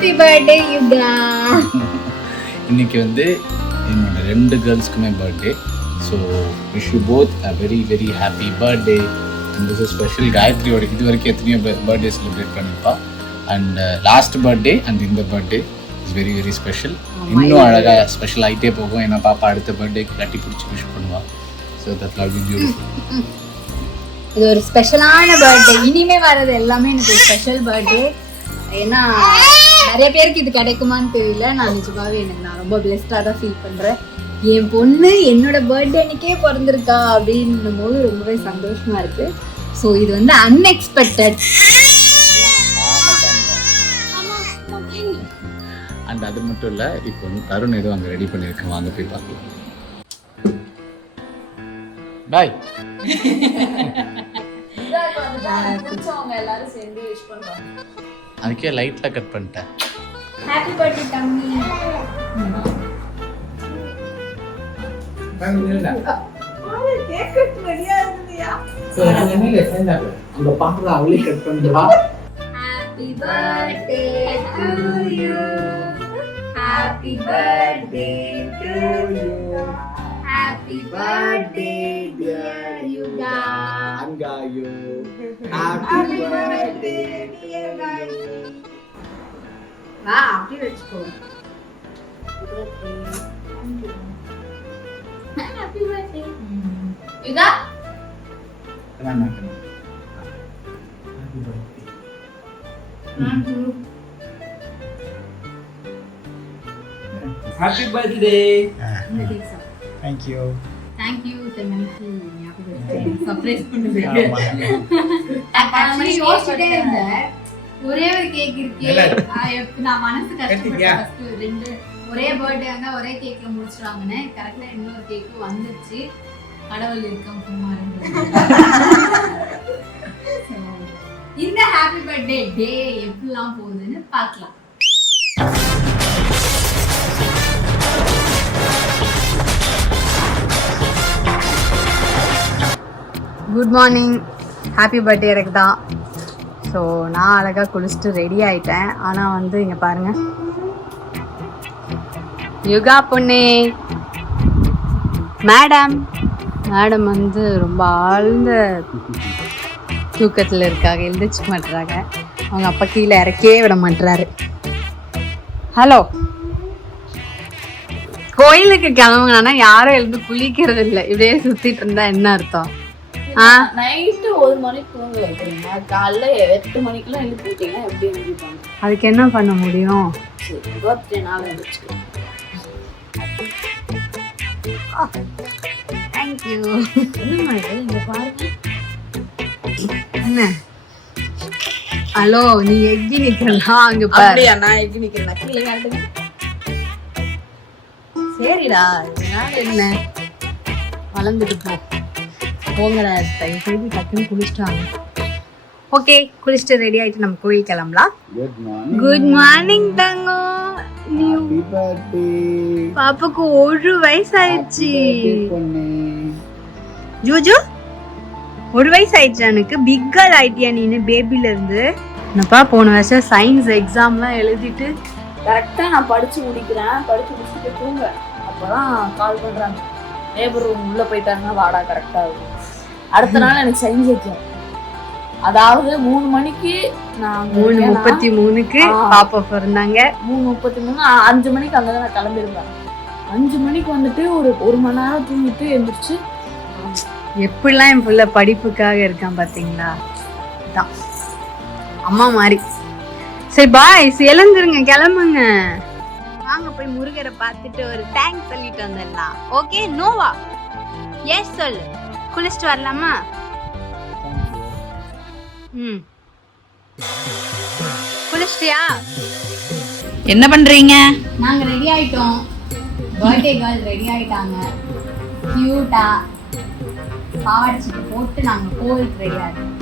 Happy birthday யுகா. இன்னைக்கு வந்து என்னோட 2 கேர்ள்ஸ்க்குமே birthday. So wish you both a very very happy birthday. And this is special. காயத்ரியோட இது வரைக்கும் எத்தனையோ பர்த்டே செலிப்ரேட் பண்ணியிருப்பா. அண்ட் லாஸ்ட் பர்த்டே அண்ட் இந்த birthday is very very special. இன்னும் அழகாக ஸ்பெஷல் ஆகிட்டே போகும். ஏன்னா பாப்பா அடுத்த பர்த்டேக்கு கட்டி பிடிச்சி விஷ் பண்ணுவாள். So that will be beautiful. இது ஒரு ஸ்பெஷலான பர்த்டே. இனிமே வர்றது எல்லாமே எனக்கு ஒரு ஸ்பெஷல் பர்த்டே. ஏன்னா நிறைய பேருக்கு இது கிடைக்குமான்னு தெரியல. நான் நிஜமாவே நான் ரொம்ப பிளெஸ்டாக தான் ஃபீல் பண்ணுறேன். என் பொண்ணு என்னோட பர்த்டே அன்னைக்கே பிறந்திருக்கா அப்படின்னும் போது ரொம்பவே சந்தோஷமா இருக்கு. ஸோ இது வந்து அன்எக்ஸ்பெக்டட். அண்ட் அது மட்டும் இல்லை, இப்போ வந்து தருண் ஏதோ அங்கே ரெடி பண்ணியிருக்கேன். வாங்க போய் பார்க்கலாம். பாய். எல்லாரும் சேர்ந்து விஷ் பண்றோம். அதுக்கே லைட்ல கட் பண்ணிட்டேன். ஹாப்பி பர்த்டே தம்பி. கேக் ரெடியா இருக்குதியா? சோ நாங்க நீங்க சேர்ந்தாங்க. அந்த பாக்குற அவளே கட் பண்ணிடுவா. Happy birthday to you. Happy birthday to you. Happy birthday dear Yuga. அங்காயோ. Happy birthday dear guys. வா அப்படி வெச்சுக்கோ. Happy birthday Yuga. Happy birthday. Thank you. Thank you தமனுக்கு ஞாபகம் சர்ப்ரைஸ் பண்ணுங்க. நான் யோசிச்சிட்டே இருந்தேன். ஒரே ஒரு கேக் இருக்கே. நான் மனசு கஷ்டப்பட்டேன். ஃபர்ஸ்ட் 2 ஒரே பர்த்டே ஆனா ஒரே கேக்ல முடிச்சிராங்கன்னு. கரெக்ட்டா இன்னொரு கேக் வந்துச்சு. கடவுள் இருக்கம் சும்மா இருந்தது. இந்த ஹாப்பி பர்த்டே டே எப்படிலாம் போகுதுன்னு பார்க்கலாம். Good morning. ஹாப்பி பர்த்டே எனக்கு தான். ஸோ நான் அழகாக குளிச்சுட்டு ரெடி ஆகிட்டேன். ஆனால் வந்து இங்கே பாருங்கள், யுகா பொண்ணே மேடம் வந்து ரொம்ப ஆழ்ந்த தூக்கத்தில் இருக்காங்க. எழுந்திரிச்சு மாட்டுறாங்க. அவங்க அப்பா கீழே இறக்கே விட மாட்டுறாரு. ஹலோ, கோயிலுக்கு கிளம்புங்கன்னா யாரும் எழுந்து குளிக்கிறது இல்லை. இப்படியே சுற்றிட்டு இருந்தா என்ன அர்த்தம்? நைட்டு 1 மணிக்கு தூங்க வைக்கிறீங்க, காலைல 8 மணிக்கெல்லாம் எழுப்பிட்டீங்கன்னா எப்படி எழுதிப்பாங்க? அதுக்கு என்ன பண்ண முடியும்? பர்த்டே நாள் எழுந்திரிச்சுக்கலாம். தேங்க்யூ. என்னம்மா இது? இங்க பாருங்க. என்ன? ஹலோ, நீ எக்கி நிக்கலாம் அங்க பாரு. அப்படியா? நான் எக்கி நிக்கிறேன். கீழே காட்டுங்க. சரிடா, இதனால என்ன? வளர்ந்துட்டு போங்கடா. தயவு செய்து டக்குன்னு குளிச்சுட்டாங்க. ஓகே, குளிச்சுட்டு ரெடி ஆயிட்டு நம்ம கோயில் கிளம்பலாம். குட் மார்னிங் தங்கம். Happy birthday. பாப்பாக்கு 1 வயசு ஆயிடுச்சு. ஜூஜு 1 வயசு ஆயிடுச்சு. எனக்கு பிக் கேர்ள் ஆயிட்டியா நீனு பேபில இருந்து? என்னப்பா போன வருஷம் சயின்ஸ் எக்ஸாம்லாம் எழுதிட்டு கரெக்டா நான் படிச்சு முடிச்சுட்டு தூங்க. அப்பதான் கால் பண்றாங்க, லேபர் ரூம் உள்ள போயிட்டாங்கன்னா வாடா கரெக்டா இருக்கும். அடுத்த நாள் எனக்கு சயின்ஸ் எக்ஸாம். அதாவது 3 மணிக்கு நான் 3:33க்கு பாப்பா பிறந்தாங்க. 3:33 5 மணிக்கு அங்கதான் நான் கிளம்பிருந்தேன். 5 மணிக்கு வந்துட்டு ஒரு மணி நேரம் தூங்கிட்டு எழுந்திரிச்சு எப்படிலாம் என் பிள்ளை படிப்புக்காக இருக்கான் பாத்தீங்களா? தான் அம்மா மாதிரி. சரி பாய்ஸ், எழுந்துருங்க, கிளம்புங்க. வாங்க போய் முருகரை பார்த்துட்டு ஒரு தேங்க்ஸ் சொல்லிட்டு வந்துடலாம். ஓகே, நோவா எஸ் சொல்லு. குளிச்சுட்டு வரலாமா? குளிச்சிட்டியா? என்ன பண்றீங்க? நாங்க ரெடி ஆயிட்டோம். பர்த்டே கேர்ள் ரெடி ஆயிட்டாங்க. கியூட்டா பாவாடை சட்டை போட்டு நாங்க கோயிலுக்கு ரெடி ஆயிட்டோம்.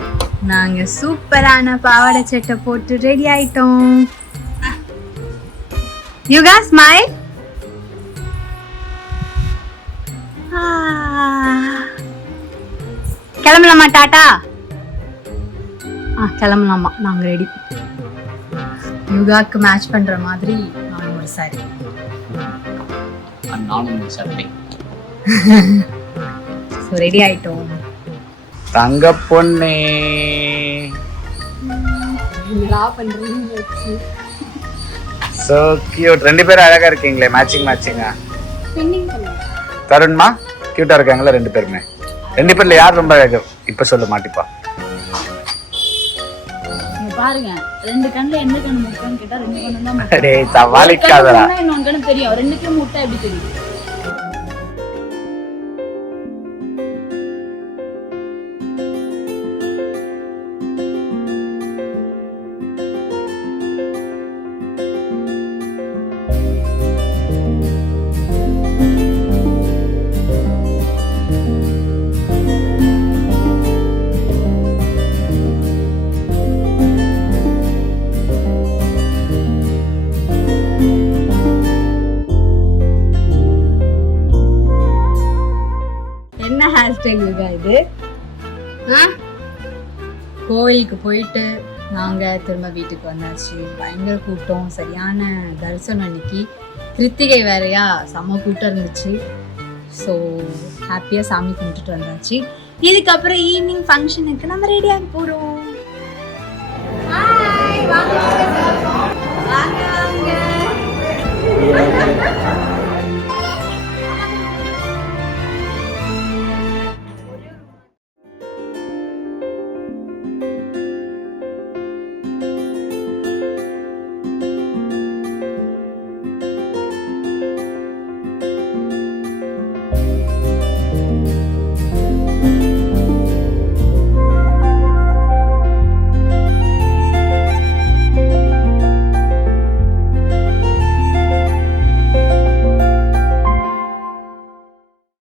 நாங்க சூப்பரான பாவாடை சட்டை போட்டு ரெடி ஆயிட்டோம். யுகா ஸ்மைல். கிளம்பலாமா? டாட்டா. கிளம்பலாமா? நாங்க ரெடி. யுகாக்கு மேட்ச் பண்ற மாதிரி நானும் ஒரு சாரி. நானும் ஒரு சட்டை. ஸோ ரெடி ஆயிட்டோம். தங்க பொண்ணே என்னடா பண்றீங்க? So cute. ரெண்டு பேரும் அழகா இருக்கீங்களே, மேட்சிங்கா. தருண்மா கியூட்டா இருக்காங்களா ரெண்டு பேருமே? ரெண்டு பேர்ல யார் ரொம்ப அழகு இப்ப சொல்ல மாட்டிப்பா? பாருங்க, ரெண்டு கண்ணுல எந்த கண்ணு முட்டைன்னு கேட்டா ரெண்டு கண்ணு தான் முட்டை. டேய் சவாலிக்காதடா. இன்னொரு கண்ணு தெரியும், ரெண்டுக்கும் முட்டை எப்படி தெரியும்? என்ன ஹேர் ஸ்டைல் யுகா இது? கோவிலுக்கு போயிட்டு நாங்கள் திரும்ப வீட்டுக்கு வந்தாச்சு. பயங்கர கூட்டம், சரியான தரிசனம். இன்னைக்கு கிருத்திகை வேறையா, செம்ம கூட்டம் இருந்துச்சு. ஸோ ஹாப்பியாக சாமி கும்பிட்டுட்டு வந்தாச்சு. இதுக்கப்புறம் ஈவினிங் ஃபங்க்ஷனுக்கு நம்ம ரெடியாக போகிறோம்.